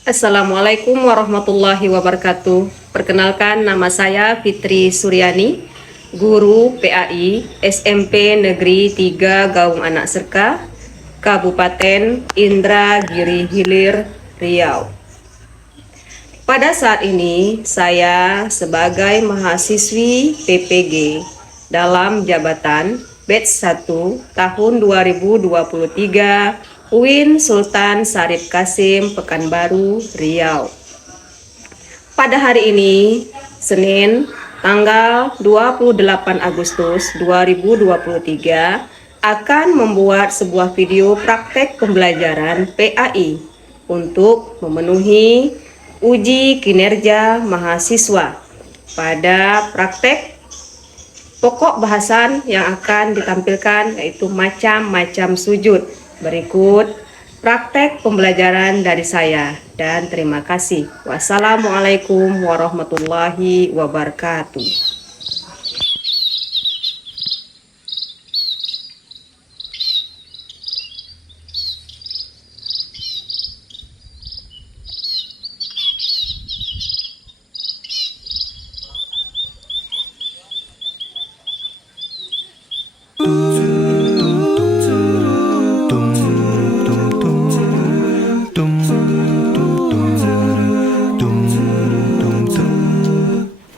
Assalamualaikum warahmatullahi wabarakatuh. Perkenalkan, nama saya Fitri Suryani, guru PAI SMP Negeri 3 Gaung Anak Serka, Kabupaten Indragiri Hilir, Riau. Pada saat ini, saya sebagai mahasiswi PPG dalam jabatan Batch 1 tahun 2023 UIN Sultan Syarif Kasim, Pekanbaru, Riau. Pada hari ini, Senin, tanggal 28 Agustus 2023, akan membuat sebuah video praktek pembelajaran PAI untuk memenuhi uji kinerja mahasiswa pada praktek pokok bahasan yang akan ditampilkan yaitu macam-macam sujud. Berikut praktek pembelajaran dari saya dan terima kasih. Wassalamualaikum warahmatullahi wabarakatuh.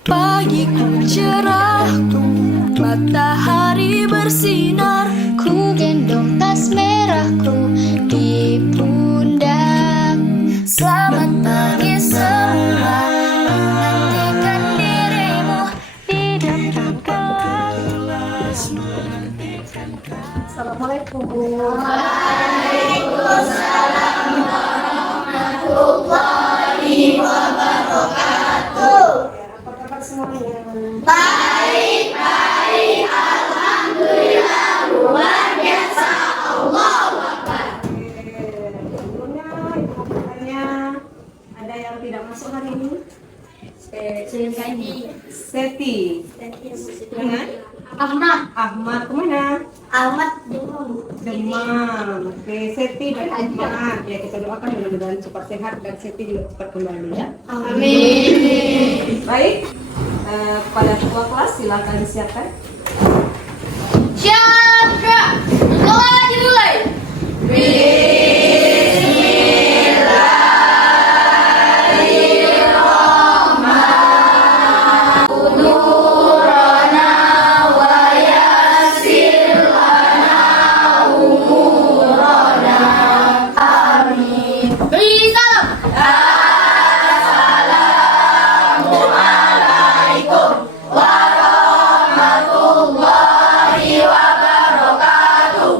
Pagiku cerah, matahari bersinar, ku gendong tas merahku di pundak. Selamat pagi semua, menantikan dirimu di depan kelas. Assalamualaikum. Waalaikumsalam warahmatullahi wabarakatuh. Apa kabar semuanya? Baik, alhamdulillah, luar biasa, Allahu Akbar. Sebelumnya ibu bertanya, ada yang tidak masuk hari ini? Seti. Dengan Ahmad kemana? Demam. Oke, Seti dan Ahmad. Ya, kita doakan mudah-mudahan cepat sehat dan Seti juga cepat kembali ya. Amin. Baik, pada ketua kelas silakan disiapkan. Siap, Kak. Mulai dimulai. Beri salam.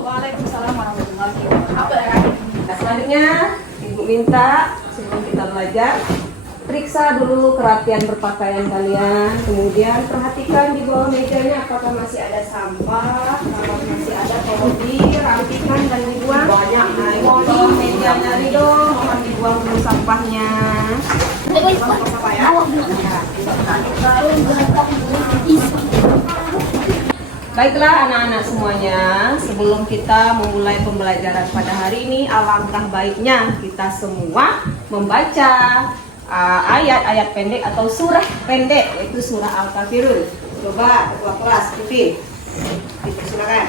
Waalaikumsalam warahmatullahi wabarakatuh. Nah, selanjutnya ibu minta sebelum kita belajar, periksa dulu kerapian berpakaian kalian, kemudian perhatikan di bawah mejanya apakah masih ada sampah, kalau masih ada tolong dirapikan dan dibuang. Banyak, nah ibu di bawah mejanya dong, mohon dibuang dulu sampahnya. Sampah ya. Baiklah anak-anak semuanya, sebelum kita memulai pembelajaran pada hari ini, alangkah baiknya kita semua membaca ayat-ayat pendek atau surah pendek, yaitu surah Al-Kafirun. Coba ketua kelas, Putih, silakan.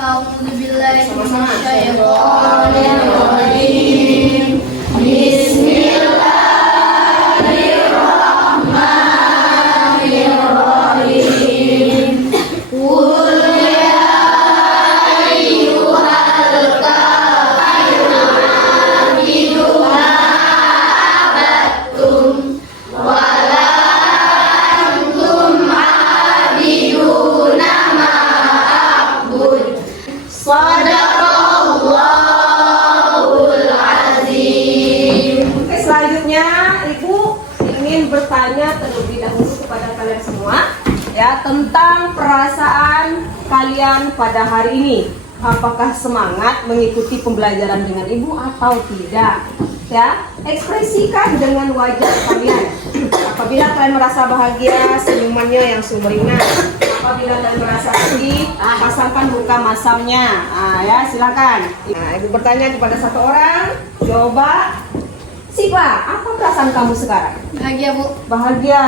A'udzubillahi minasyaitonirrajim. Bismillahirrahmanirrahim. Qul ya ayyuhal kafirun ma abadtum wa la antum abiduna ma a'bud. Sadaqallahul azim. Oke, selanjutnya Ibu ingin bertanya terlebih dahulu kepada kalian semua ya tentang perasaan kalian pada hari ini. Apakah semangat mengikuti pembelajaran dengan Ibu atau tidak? Ya, ekspresikan dengan wajah kalian. Apabila kalian merasa bahagia, senyumannya yang sumringah. Apabila kalian merasa sedih, pasangkan muka masamnya. Ya, silakan. Nah, Ibu bertanya kepada satu orang, coba Siva, apa perasaan kamu sekarang? Bahagia, Bu. Bahagia.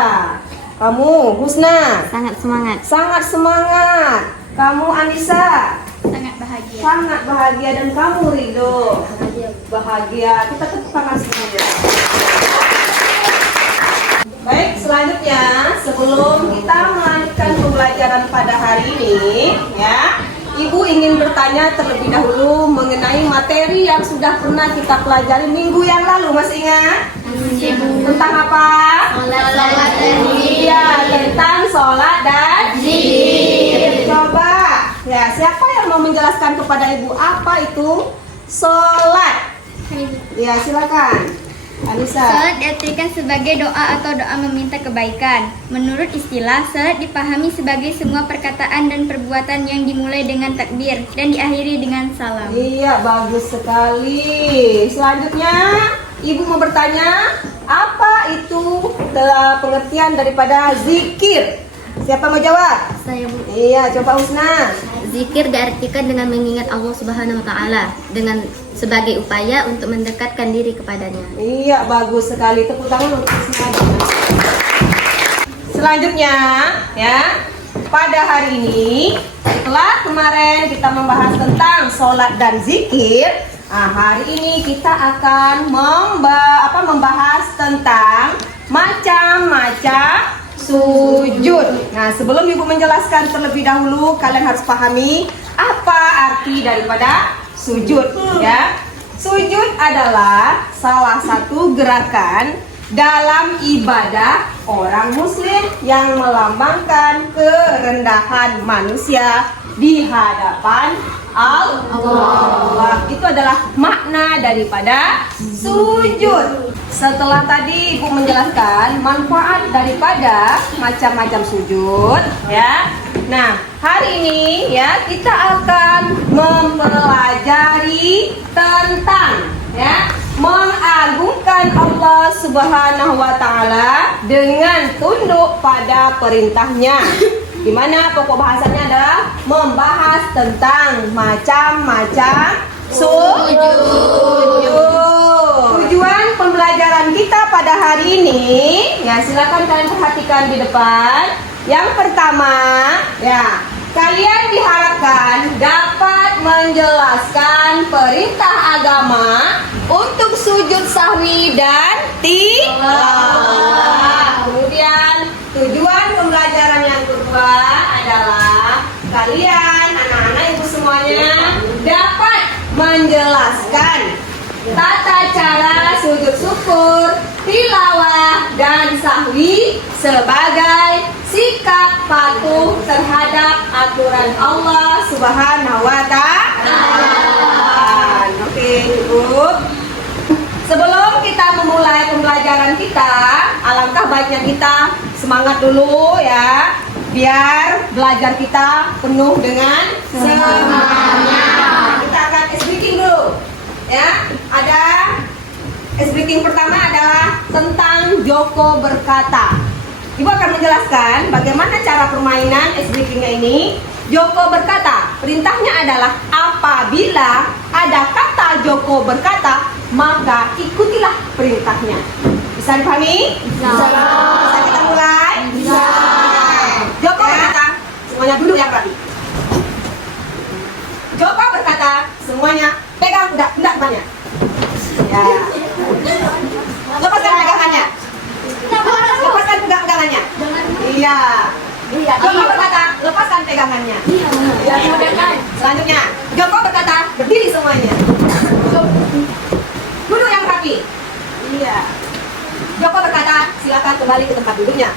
Kamu, Husna? Sangat semangat. Sangat semangat. Kamu, Anissa? Sangat bahagia. Sangat bahagia. Dan kamu, Ridho? Bahagia, Bu. Bahagia. Kita tepuk tangan semuanya. Baik, selanjutnya sebelum kita melanjutkan pembelajaran pada hari ini, ya, Ibu ingin bertanya terlebih dahulu mengenai materi yang sudah pernah kita pelajari minggu yang lalu. Masih ingat? Iya, Bu. Tentang apa? Salat dan Iya, tentang sholat dan zikir. Coba, ya, siapa yang mau menjelaskan kepada Ibu apa itu sholat? Ya, silakan. Anissa. Salat diartikan sebagai doa atau doa meminta kebaikan. Menurut istilah, salat dipahami sebagai semua perkataan dan perbuatan yang dimulai dengan takbir dan diakhiri dengan salam. Iya, bagus sekali. Selanjutnya, Ibu mau bertanya, apa itu pengertian daripada zikir? Siapa mau jawab? Saya, Bu. Iya, coba Husna. Zikir diartikan dengan mengingat Allah Subhanahu wa taala dengan sebagai upaya untuk mendekatkan diri kepadanya. Iya, bagus sekali. Tepuk tangan untuk Husna. Selanjutnya, ya, pada hari ini setelah kemarin kita membahas tentang sholat dan zikir, hari ini kita akan membahas tentang macam-macam sujud. Nah, sebelum Ibu menjelaskan terlebih dahulu, kalian harus pahami apa arti daripada sujud, ya. Sujud adalah salah satu gerakan dalam ibadah orang muslim yang melambangkan kerendahan manusia di hadapan Allah. Itu adalah makna daripada sujud. Setelah tadi Ibu menjelaskan manfaat daripada macam-macam sujud, ya. Nah, hari ini ya kita akan mempelajari tentang, ya, mengagungkan Allah Subhanahu wa taala dengan tunduk pada perintahnya. Di mana pokok bahasanya adalah membahas tentang macam-macam sujud. Tujuan pembelajaran kita pada hari ini, ya, silakan kalian perhatikan di depan. Yang pertama, ya, kalian diharapkan dapat menjelaskan perintah agama untuk sujud sahwi dan tilawah. Kemudian tujuan pembelajaran yang kedua adalah kalian, anak-anak ibu semuanya, dapat menjelaskan tata cara sujud syukur, tilawah, dan sahwi sebagai sikap patuh terhadap aturan Allah Subhanahu wa ta'ala. Oke, Ibu. Sebelum kita memulai pembelajaran kita, alangkah baiknya kita semangat dulu, ya, biar belajar kita penuh dengan semangat. Kita akan speaking dulu, ya. Ada speaking pertama adalah tentang Joko berkata. Ibu akan menjelaskan bagaimana cara permainan speakingnya ini. Joko berkata, perintahnya adalah apabila ada kata Joko berkata, maka ikutilah perintahnya. Bisa dipahami? Bisa. Bisa kita mulai? Bisa. Joko berkata, semuanya duduk yang rapi. Joko berkata, semuanya pegang enggak banyak. Ya. Lepaskan pegangannya. Lepaskan pegangannya. Iya. Iya. Joko berkata, lepaskan pegangannya. Iya. Selanjutnya, Joko berkata, berdiri semuanya. Duduk yang rapi. Iya. Joko berkata, silakan kembali ke tempat duduknya.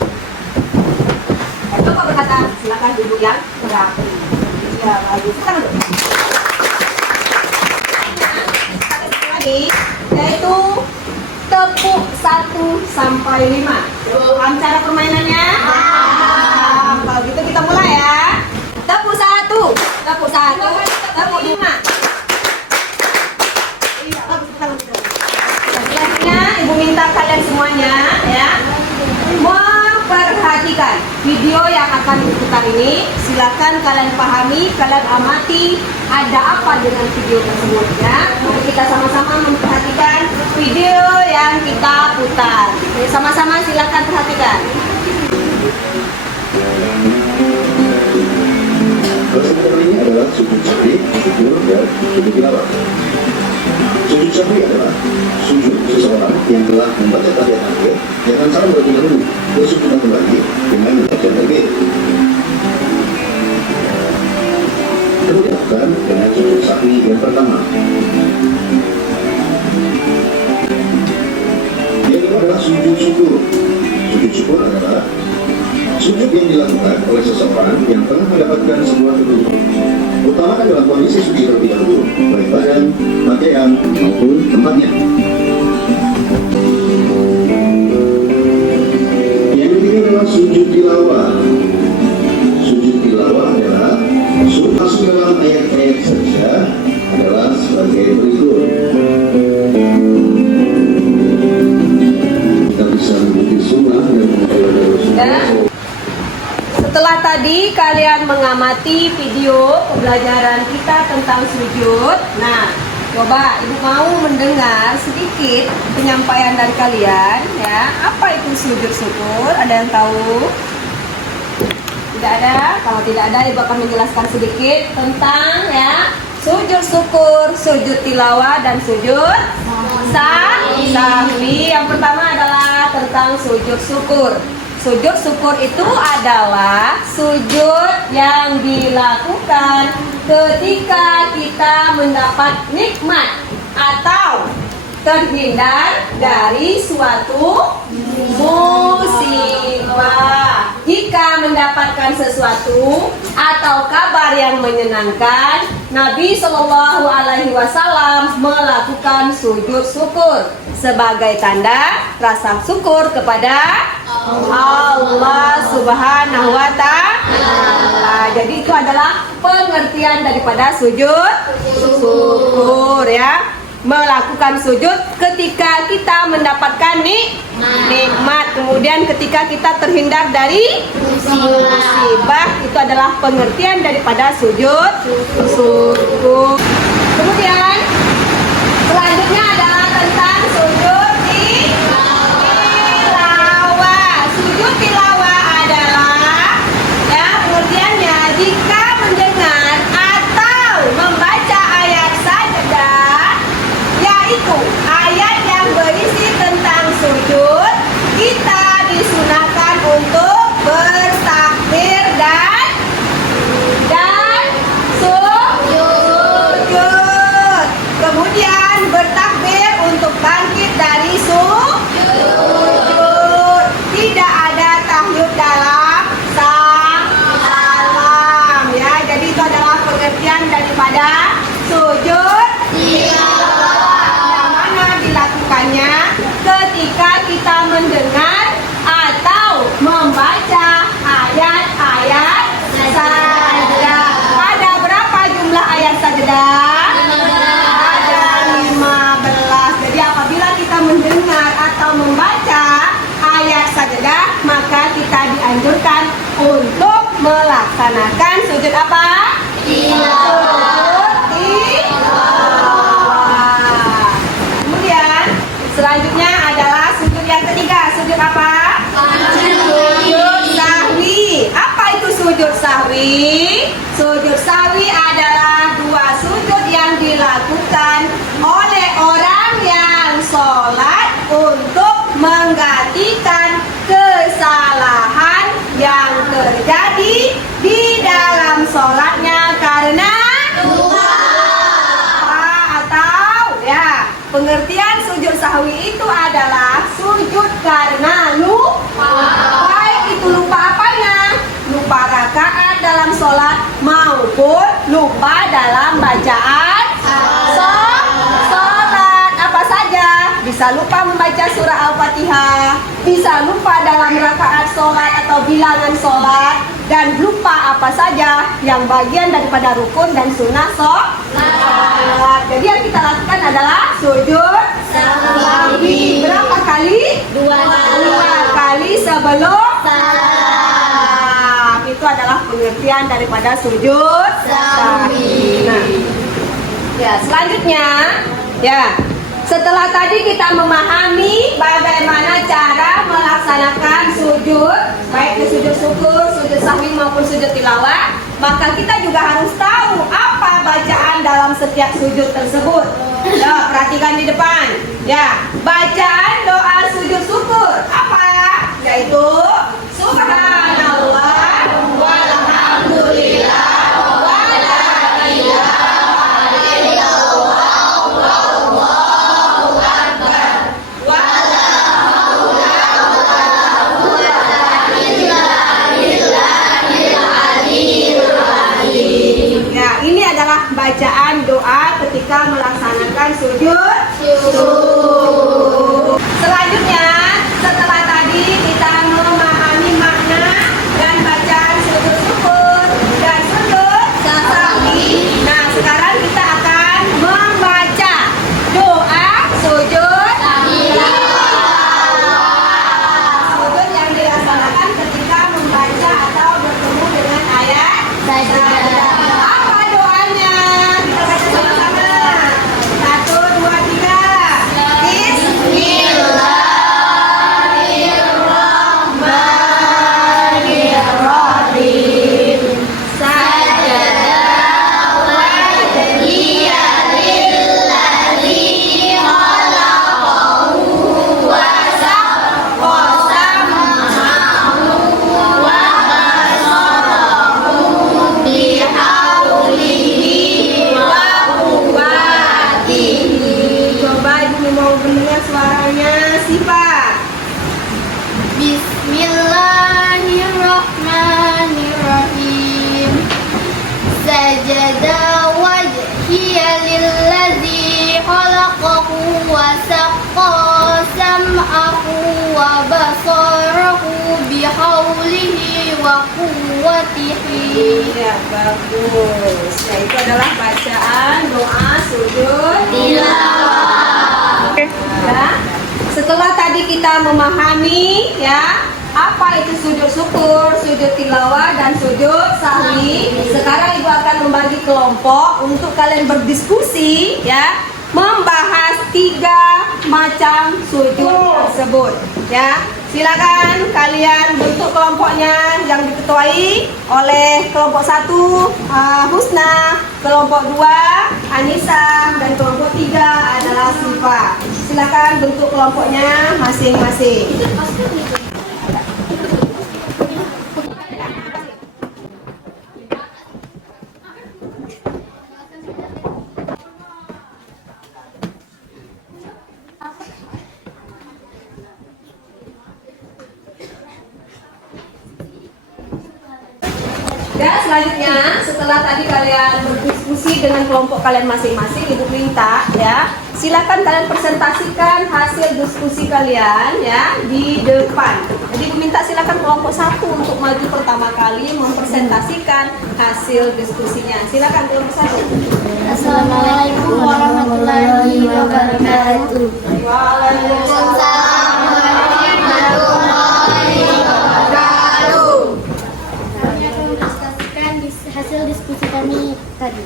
Joko berkata, silakan duduk yang rapi. Iya, bagus. Kita duduk. Lagi, yaitu tepuk 1 sampai 5. Paham cara permainannya? Kalau gitu kita mulai, ya. Tepuk 1, tepuk 1, tepuk 5. Selanjutnya Ibu minta kalian semuanya, ya, memperhatikan video yang akan diputar ini. Silakan kalian pahami, kalian amati ada apa dengan video tersebut, ya. Mari kita sama-sama memperhatikan video yang kita putar. Jadi sama-sama silakan perhatikan. Proses pertama ini adalah sujud syahwi, syukur, dan sujud tilawah. Sujud syahwi adalah sujud seseorang yang telah membaca tahiyat akhir yang akan salam terlebih dahulu bersujudan kembali dengan membaca takbir. Kemudian dilakukan dengan sujud syahwi yang pertama. Yang kedua adalah sujud syukur. Sujud syukur adalah sujud yang dilakukan oleh seseorang yang telah mendapatkan sebuah petunjuk, utamakan dalam kondisi sujud terlebih dahulu, baik badan, pakaian, maupun tempatnya. Yang ketiga adalah sujud tilawah. Sujud tilawah adalah sujud masuk dalam ayat-ayat saja adalah sebagai berikut. Kita bisa mengikuti sunnah dan mempelajari Rasulullah. Setelah tadi kalian mengamati video pembelajaran kita tentang sujud. Nah, coba ibu mau mendengar sedikit penyampaian dari kalian ya. Apa itu sujud syukur? Ada yang tahu? Tidak ada? Kalau tidak ada, ibu akan menjelaskan sedikit tentang ya sujud syukur, sujud tilawah, dan sujud sahwi. Yang pertama adalah tentang sujud syukur. Sujud syukur itu adalah sujud yang dilakukan ketika kita mendapat nikmat atau terhindar dari suatu musibah. Jika mendapatkan sesuatu atau kabar yang menyenangkan, Nabi Shallallahu Alaihi Wasallam melakukan sujud syukur sebagai tanda rasa syukur kepada Allah Subhanahu wa Ta'ala. Jadi itu adalah pengertian daripada sujud syukur ya. Melakukan sujud ketika kita mendapatkan nikmat, kemudian ketika kita terhindar dari musibah, itu adalah pengertian daripada sujud syukur. Kemudian selanjutnya adalah tentang sujud tilawah. Sujud tilawah adalah ya pengertiannya jika mendengar atau membaca ayat sajadah, yaitu ayat yang berisi tentang sujud, kita disunahkan untuk bertakbir dan sujud. Kemudian bertakbir untuk bangkit dari sujud. Tidak ada tahyud dalam salam ya. Jadi itu adalah pengertian daripada sujud yang mana dilakukannya ketika kita mendengar atau membaca ayat-ayat sajadah. Ada berapa jumlah ayat sajadah? Ada 15. Jadi apabila kita mendengar atau membaca ayat sajadah, maka kita dianjurkan untuk melaksanakan sujud apa? Sujud tilawah. Kemudian selanjutnya adalah sujud yang ketiga. Sujud apa? Sujud sahwi. Apa itu sujud sahwi? Sujud sahwi adalah dua sujud yang dilakukan oleh orang yang sholat untuk menggantikan kesalahan yang terjadi di dalam sholatnya karena lupa atau ya. Pengertian sujud sahwi itu adalah sujud karena lupa. Baik itu lupa apanya? Lupa rakaat dalam sholat maupun lupa dalam bacaan sholat. Apa saja? Bisa lupa membaca surah Al-Fatihah, bisa lupa dalam rakaat sholat atau bilangan sholat, dan lupa apa saja yang bagian daripada rukun dan sunnah sholat. Jadi yang kita lakukan adalah sujud sahwi. Berapa kali? Dua kali sebelum salam. Itu adalah pengertian daripada sujud sahwi. Nah, ya selanjutnya ya Setelah tadi kita memahami bagaimana cara melaksanakan sujud, baik itu sujud syukur, sujud sahwi maupun sujud tilawah, maka kita juga harus tahu apa bacaan dalam setiap sujud tersebut. Ya, perhatikan di depan. Ya, bacaan doa sujud syukur apa? Yaitu Subhanallah walhamdulillah wala ilaha illallah wallahu akbar wala haula wala quwwata illa billahil aliyyil azim. Ya, ini adalah bacaan doa ketika melaksanakan sujud syukur. Selanjutnya, setelah tadi kita memahami makna dan bacaan sujud syukur dan sujud sahwi. Nah, sekarang kita akan membaca doa sujud tilawah. Sujud yang dilaksanakan ketika membaca atau bertemu dengan ayat sajadah. Apa doanya? Kita baca sama-sama. 1, 2, 3. Bismillahirrahmanirrahim. Sajadah wajhiya lillazi khalaqahu wa saqqa sam'ahu wa basarahu bihaulihi wa quwwatihi. Coba ibu mau mendengar suaranya, Sifat. Bismillahirrahmanirrahim. Sajada wajhiya lillazi khalaqahu wa saqqa sam'ahu wa basarahu bihaulihi wa quwwatihi. Ya, bagus. Nah, itu adalah bacaan doa sujud tilawah. Ya. Setelah tadi kita memahami ya apa itu sujud syukur, sujud tilawah dan sujud sahwi, sekarang ibu akan membagi kelompok untuk kalian berdiskusi ya, membahas 3 macam sujud tersebut ya. Silakan kalian bentuk kelompoknya yang diketuai oleh kelompok 1 Husna, kelompok 2 Anissa, dan kelompok 3 adalah Sifa. Silakan bentuk kelompoknya masing-masing. Dan selanjutnya, setelah tadi kalian berdiskusi dengan kelompok kalian masing-masing, ibu minta ya, silakan kalian presentasikan hasil diskusi kalian ya di depan. Jadi ibu minta silakan kelompok 1 untuk maju pertama kali mempresentasikan hasil diskusinya. Silakan kelompok 1. Assalamualaikum warahmatullahi wabarakatuh. Waalaikumsalam warahmatullahi wabarakatuh. Kami akan mempresentasikan hasil diskusi kami tadi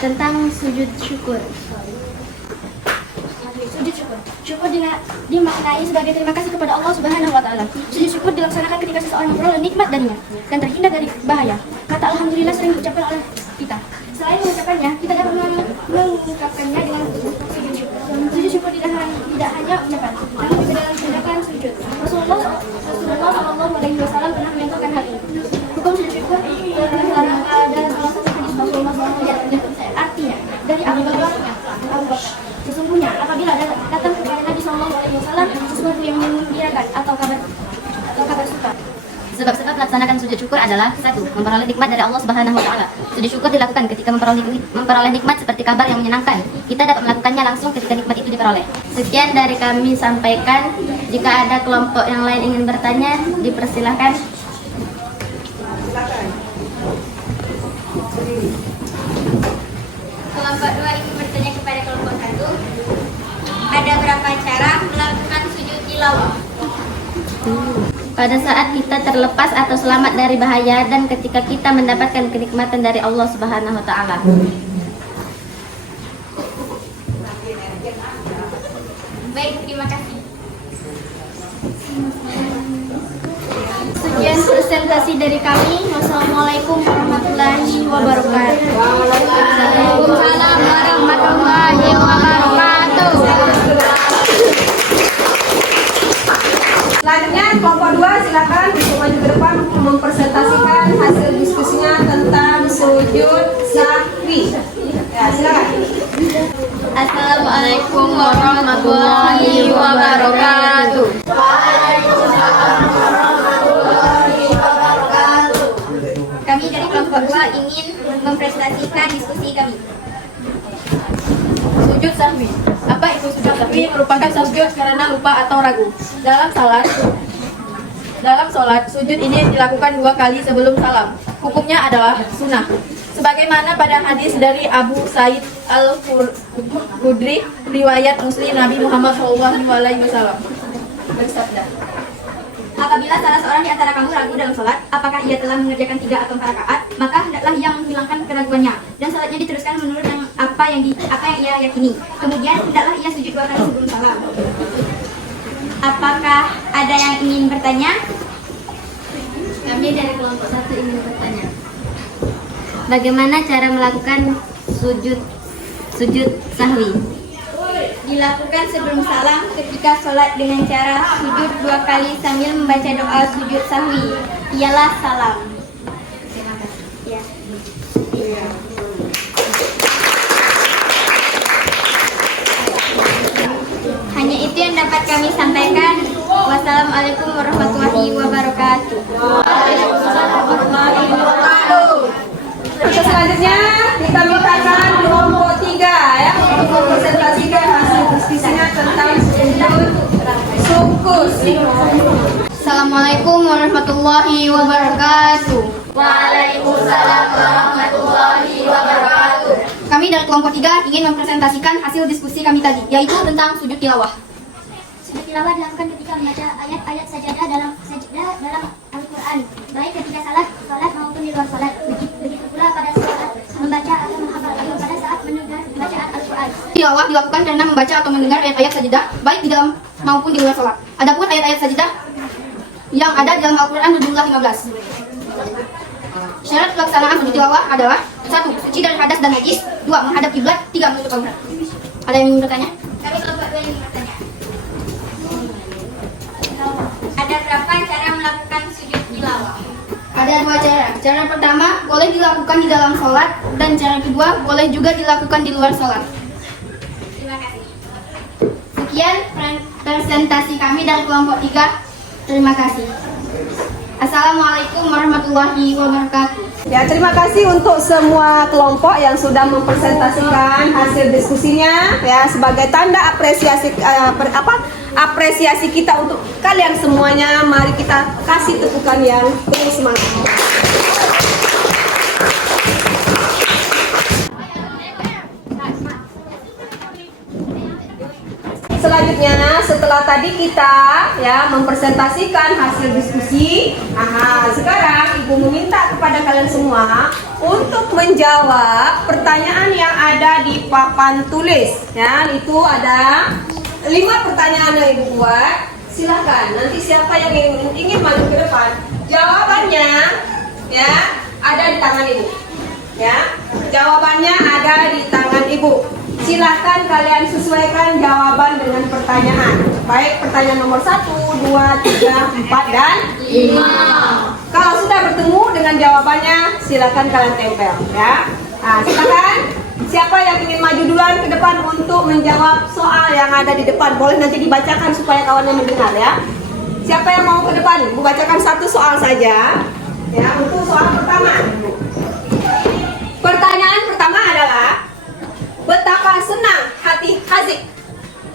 tentang sujud syukur. Sujud syukur. Syukur dimaknai sebagai terima kasih kepada Allah Subhanahu wa taala. Sujud syukur dilaksanakan ketika seseorang memperoleh nikmat darinya dan terhindar dari bahaya. Kata alhamdulillah sering diucapkan oleh kita. Selain mengucapkannya, kita dapat mengungkapkannya dengan sujud syukur. Sujud syukur tidak hanya ucapan, namun juga dalam tindakan sujud. Rasulullah SAW pernah menyentuhkan hal ini. Hukum sujud syukur ada salah satu hadis Rasulullah SAW. Artinya, dari Abu Bakar, sesungguhnya apabila datang kepada Nabi SAW sesuatu yang mengembirakan atau kabar suka. Sebab-sebab melaksanakan sujud syukur adalah 1. Memperoleh nikmat dari Allah Subhanahu wa taala. Sujud syukur dilakukan ketika memperoleh nikmat seperti kabar yang menyenangkan. Kita dapat melakukannya langsung ketika nikmat itu diperoleh. Sekian dari kami sampaikan. Jika ada kelompok yang lain ingin bertanya, dipersilahkan. Kelompok 2 ingin bertanya kepada kelompok 1. Ada berapa cara melakukan sujud tilawah? Pada saat kita terlepas atau selamat dari bahaya dan ketika kita mendapatkan kenikmatan dari Allah Subhanahu wa taala. Baik, terima kasih. Sekian presentasi dari kami. Wassalamualaikum warahmatullahi wabarakatuh. Waalaikumsalam warahmatullahi wabarakatuh. Selanjutnya kelompok 2 silakan untuk maju ke depan untuk mempresentasikan hasil diskusinya tentang sujud sahwi. Ya, silakan. Assalamualaikum warahmatullahi wabarakatuh. Kami dari kelompok 2 ingin mempresentasikan diskusi kami. Sujud sahwi. Apa itu sujud sahwi? Merupakan sujud karena lupa atau ragu. Dalam sholat, sujud ini dilakukan 2 kali sebelum salam. Hukumnya adalah sunnah. Sebagaimana pada hadis dari Abu Sa'id Al-Khudri, riwayat Muslim, Nabi Muhammad SAW bersabda, Apabila salah seorang di antara kamu ragu dalam sholat, apakah ia telah mengerjakan 3 atau 4 rakaat, maka hendaklah ia menghilangkan keraguannya dan sholatnya diteruskan menurut apa yang ia yakini. Kemudian hendaklah ia sujud 2 kali sebelum salam. Apakah ada yang ingin bertanya? Kami dari kelompok 1 ingin bertanya. Bagaimana cara melakukan sujud sahwi? Dilakukan sebelum salam ketika sholat dengan cara sujud 2 kali sambil membaca doa sujud sahwi. Ialah salam. Terima kasih. Ya. Hanya itu yang dapat kami sampaikan. Wassalamualaikum warahmatullahi wabarakatuh. Untuk selanjutnya kita mintakan kelompok 3 ya untuk mempresentasikan hasil diskusinya tentang sujud syukur. Assalamualaikum warahmatullahi wabarakatuh. Waalaikumsalam warahmatullahi wabarakatuh. Kami dari kelompok 3 ingin mempresentasikan hasil diskusi kami tadi, yaitu tentang sujud tilawah. Sujud tilawah dilakukan ketika membaca ayat-ayat sajadah dalam Al-Quran, baik ketika salat maupun di luar salat. Begitu pula pada saat membaca atau menghafal atau pada saat mendengar bacaan Al-Quran. Tilawah dilakukan karena membaca atau mendengar ayat-ayat sajadah, baik di dalam maupun di luar salat. Adapun ayat-ayat sajadah yang ada di dalam Al-Quran berjumlah 15. Syarat pelaksanaan sujud tilawah adalah 1. Suci dari hadas dan najis, 2. Menghadap kiblat, 3. Menutup aurat. Ada yang ingin bertanya? Kami kelompok 2 ingin bertanya. Ada berapa cara melakukan sujud tilawah? Ada 2 cara. Cara pertama boleh dilakukan di dalam sholat, dan cara kedua boleh juga dilakukan di luar sholat. Terima kasih. Sekian presentasi kami dari kelompok 3. Terima kasih. Assalamualaikum warahmatullahi wabarakatuh. Ya, terima kasih untuk semua kelompok yang sudah mempresentasikan hasil diskusinya ya sebagai tanda apresiasi kita untuk kalian semuanya. Mari kita kasih tepukan yang penuh semangat. Selanjutnya setelah tadi kita ya mempresentasikan hasil diskusi, sekarang Ibu meminta kepada kalian semua untuk menjawab pertanyaan yang ada di papan tulis. Ya, itu ada 5 pertanyaan yang Ibu buat. Silakan. Nanti siapa yang ingin maju ke depan, jawabannya ya ada di tangan Ibu. Ya, jawabannya ada di tangan Ibu. Silakan kalian sesuaikan jawaban dengan pertanyaan. Baik pertanyaan nomor 1, 2, 3, 4, dan 5. Kalau sudah bertemu dengan jawabannya, silakan kalian tempel ya. Silakan. Siapa yang ingin maju duluan ke depan untuk menjawab soal yang ada di depan? Boleh nanti dibacakan supaya kawannya mendengar ya. Siapa yang mau ke depan? Bu bacakan 1 soal saja. Ya, untuk soal pertama. Pertanyaan pertama adalah, betapa senang hati Haziq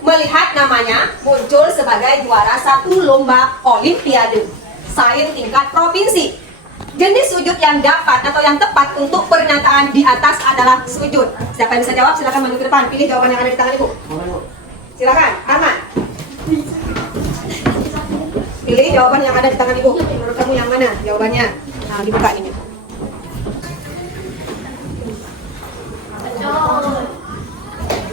melihat namanya muncul sebagai juara 1 lomba Olimpiade Sains tingkat provinsi. Jenis sujud yang dapat atau yang tepat untuk pernyataan di atas adalah sujud. Siapa yang bisa jawab silakan maju ke depan. Pilih jawaban yang ada di tangan Ibu. Silakan, Arman. Pilih jawaban yang ada di tangan Ibu. Menurut kamu yang mana jawabannya? Nah, dibuka ini.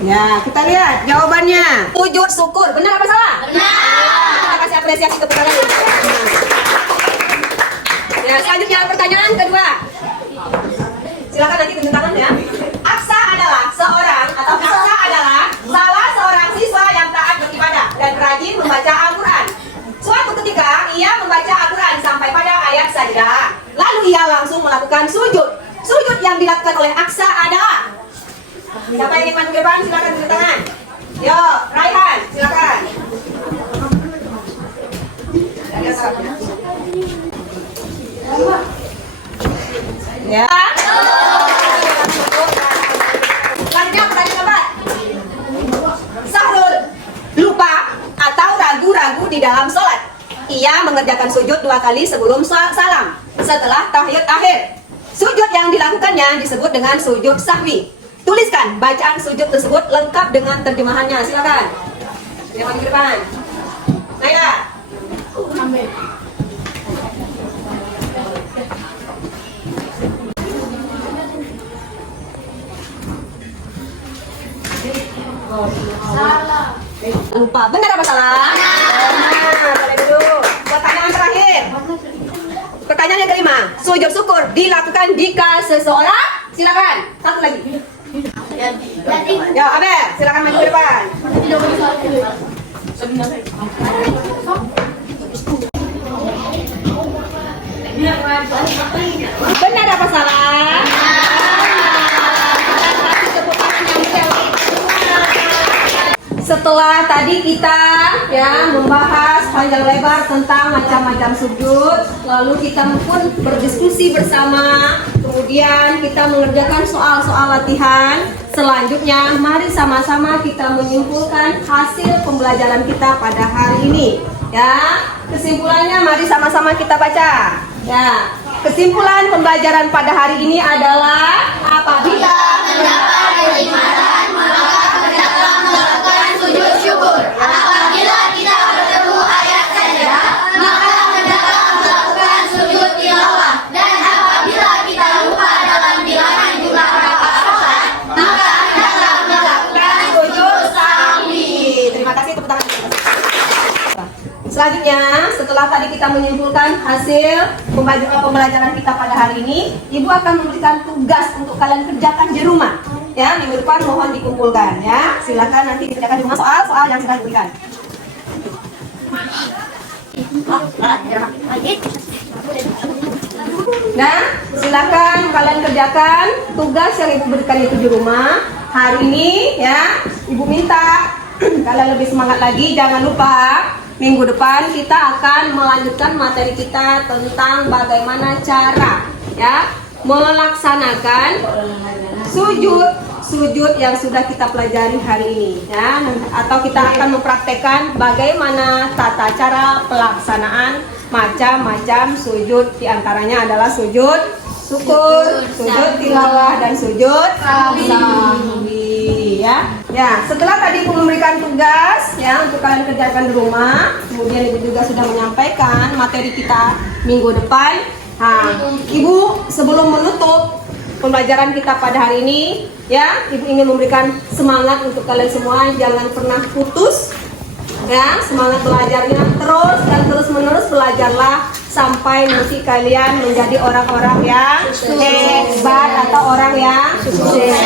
Ya, kita lihat jawabannya. Sujud syukur. Benar apa salah? Benar. Kita kasih apresiasi kepada kalian. Ya, selanjutnya pertanyaan kedua. Silakan nanti tunjuk tangan ya. Aksa adalah salah seorang siswa yang taat beribadah dan rajin membaca Al-Quran. Suatu ketika ia membaca Al-Quran sampai pada ayat sajdah. Lalu ia langsung melakukan sujud. Sujud yang dilakukan oleh Aksa adalah. Siapa yang ingin maju ke depan? Silakan tunjuk tangan. Yo, Raihan, silakan. Ya. Selanjutnya pertanyaan keempat. Sahrul lupa atau ragu-ragu di dalam sholat. Ia mengerjakan sujud 2 kali sebelum salam setelah tahiyat akhir. Sujud yang dilakukannya disebut dengan sujud sahwi. Tuliskan bacaan sujud tersebut lengkap dengan terjemahannya. Silakan. Yang maju ke depan. Naila. Lupa. Benar apa salah? Benar. Boleh dulu. Pertanyaan terakhir. Pertanyaan yang kelima. Sujud syukur dilakukan jika seseorang. Silakan. Satu lagi. Ya, Abel, silakan maju ke depan. Benar apa salah? Setelah tadi kita ya membahas panjang lebar tentang macam-macam sujud, lalu kita pun berdiskusi bersama, kemudian kita mengerjakan soal-soal latihan. Selanjutnya, mari sama-sama kita menyimpulkan hasil pembelajaran kita pada hari ini. Ya, kesimpulannya mari sama-sama kita baca. Ya, kesimpulan pembelajaran pada hari ini adalah apabila mendapat kenikmatan maka hendaklah melakukan sujud syukur. Apabila kita bertemu ayat sajdah maka hendaklah melakukan sujud tilawah. Dan apabila kita lupa dalam bilangan jumlah rakaat sholat maka hendaklah melakukan sujud sahwi. Terima kasih, tepuk tangan. Selanjutnya, setelah tadi kita menyimpulkan hasil pembelajaran kita pada hari ini, Ibu akan memberikan tugas untuk kalian kerjakan di rumah. Ya, minggu depan mohon dikumpulkan ya. Silakan nanti dikerjakan di rumah soal-soal yang sudah diberikan. Nah, silakan kalian kerjakan tugas yang Ibu berikan itu di rumah. Hari ini ya, Ibu minta kalian lebih semangat lagi. Jangan lupa minggu depan kita akan melanjutkan materi kita tentang bagaimana cara ya melaksanakan sujud yang sudah kita pelajari hari ini ya, atau kita akan mempraktekkan bagaimana tata cara pelaksanaan macam-macam sujud, diantaranya adalah sujud syukur, sujud tilawah, dan sujud sahwi ya. Ya, setelah tadi Ibu memberikan tugas ya untuk kalian kerjakan di rumah, kemudian Ibu juga sudah menyampaikan materi kita minggu depan. Nah, Ibu sebelum menutup pembelajaran kita pada hari ini ya, Ibu ingin memberikan semangat untuk kalian semua, jangan pernah putus ya, semangat belajarnya terus dan terus menerus belajarlah sampai nanti kalian menjadi orang-orang yang hebat atau orang yang sukses.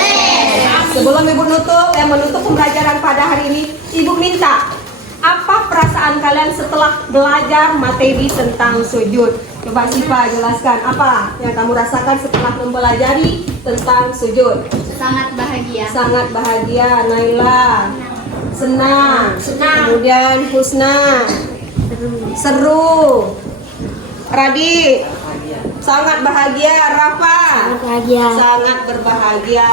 Sebelum Ibu menutup pembelajaran pada hari ini, Ibu minta apa perasaan kalian setelah belajar materi tentang sujud? Coba Siva jelaskan apa yang kamu rasakan setelah mempelajari tentang sujud. Sangat bahagia. Sangat bahagia. Naila senang. Kemudian Husna seru. Radit sangat bahagia. Rafa Bahagia. sangat berbahagia.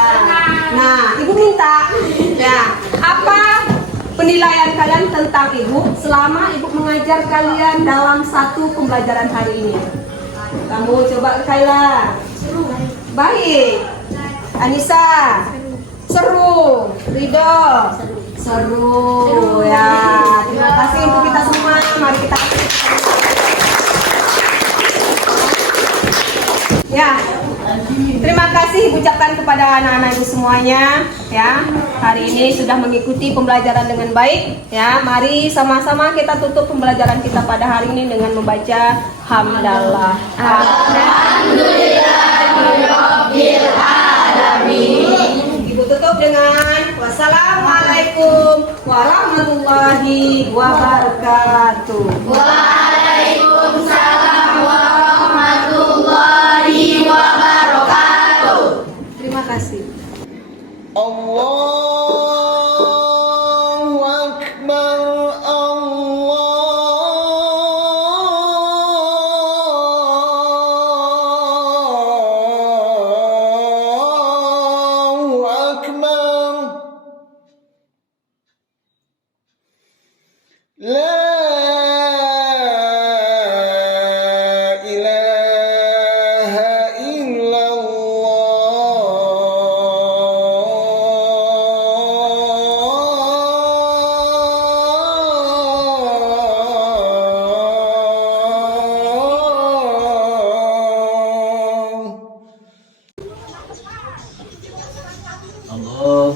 Nah, Ibu minta ya, apa penilaian kalian tentang Ibu selama Ibu mengajar kalian dalam satu pembelajaran hari ini? Kamu coba Kaila. Baik. Anissa. Seru. Ridho. Seru ya. Terima kasih untuk kita semua. Mari kita ya. Terima kasih ucapkan kepada anak-anak ibu semuanya ya. Hari ini sudah mengikuti pembelajaran dengan baik ya. Mari sama-sama kita tutup pembelajaran kita pada hari ini dengan membaca hamdalah. Alhamdulillahirabbil alamin. Ibu tutup dengan wassalamualaikum warahmatullahi wabarakatuh. Waalaikumsalam warahmatullahi wabarakatuh. Terima kasih. Allahu Akbar, Allahu Akbar. La ilaha illallah. Allah